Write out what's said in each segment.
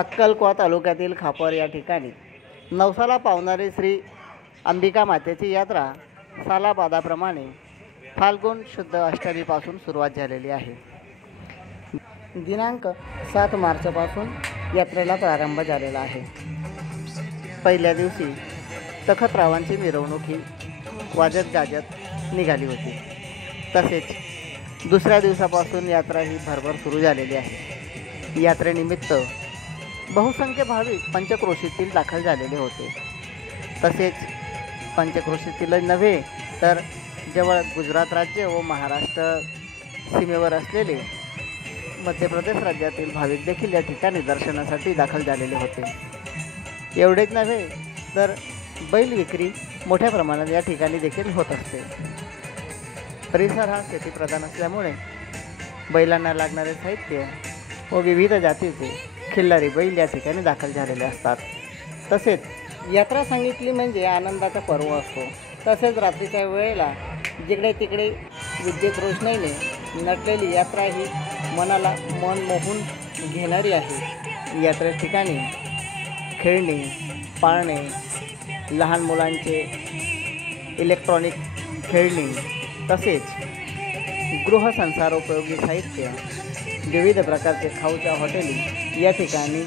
अक्कलकोवा तालुक्यातील खापर या ठिकाणी नवसाला पावणारी श्री अंबिका मातेची यात्रा सालाबादाप्रमाणे फाल्गुन शुद्ध अष्टमीपासून सुरुवात झालेली आहे। दिनांक 7 मार्चपासून यात्रेला प्रारंभ झालेला आहे। पहिल्या दिवशी तखतरावांची मिरवणूक ही वाजत गाजत निघाली होती। तसेच दुसऱ्या दिवसापासून यात्रा ही भरभर सुरू झालेली आहे। यात्रेनिमित्त बहुसंख्य भाविक पंचक्रोशीतील दाखल झालेले होते। तसेच पंचक्रोशीतील नव्हे तर जवळ गुजरात राज्य व महाराष्ट्र सीमेवर असलेले मध्य प्रदेश राज्यातील भाविक देखील या ठिकाणी दर्शनासाठी दाखल झालेले होते। एवढेच नव्हे तर बैल विक्री मोठ्या प्रमाणात या ठिकाणी देखील होत असते। परिसर हा शेतीप्रधान असल्यामुळे बैलांना लागणारे साहित्य व विविध जातीचे खिल्लारी बैल या ठिकाणी दाखल झालेले असतात। तसेच यात्रा सांगितली म्हणजे आनंदाचा पर्व असतो। तसेच रात्रीच्या वेळेला जिकडे तिकडे विद्युत रोषणाईने नटलेली यात्रा ही मनाला मन मोहून घेणारी आहे। यात्रे ठिकाणी खेळणी, पाळणे, लहान मुलांचे इलेक्ट्रॉनिक खेळणी तसेच गृहसंसारोपयोगी साहित्य, विविध प्रकारचे खाऊच्या हॉटेली या ठिकाणी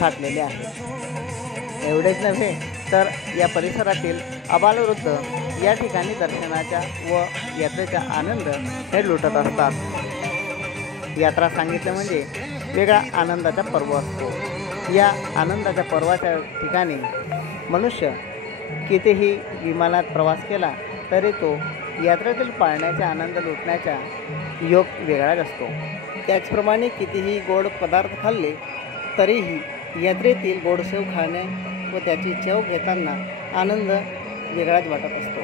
थाटलेले आहेत। एवढेच नव्हे तर या परिसरातील आबालवृद्ध या ठिकाणी दर्शनाचा व यात्रेचा आनंद हे लुटत असतात। यात्रा सांगितलं म्हणजे वेगळा आनंदाचा पर्व असतो। या आनंदाच्या पर्वाच्या ठिकाणी मनुष्य कितीही विमानात प्रवास केला तरी तो यात्रेतील पाळण्याचा आनंद लुटण्याचा योग वेगळाच असतो। त्याचप्रमाणे कितीही गोड पदार्थ खाल्ले तरीही यात्रेतील गोडसेव खाणे व त्याची चव घेताना आनंद वेगळाच वाटत असतो।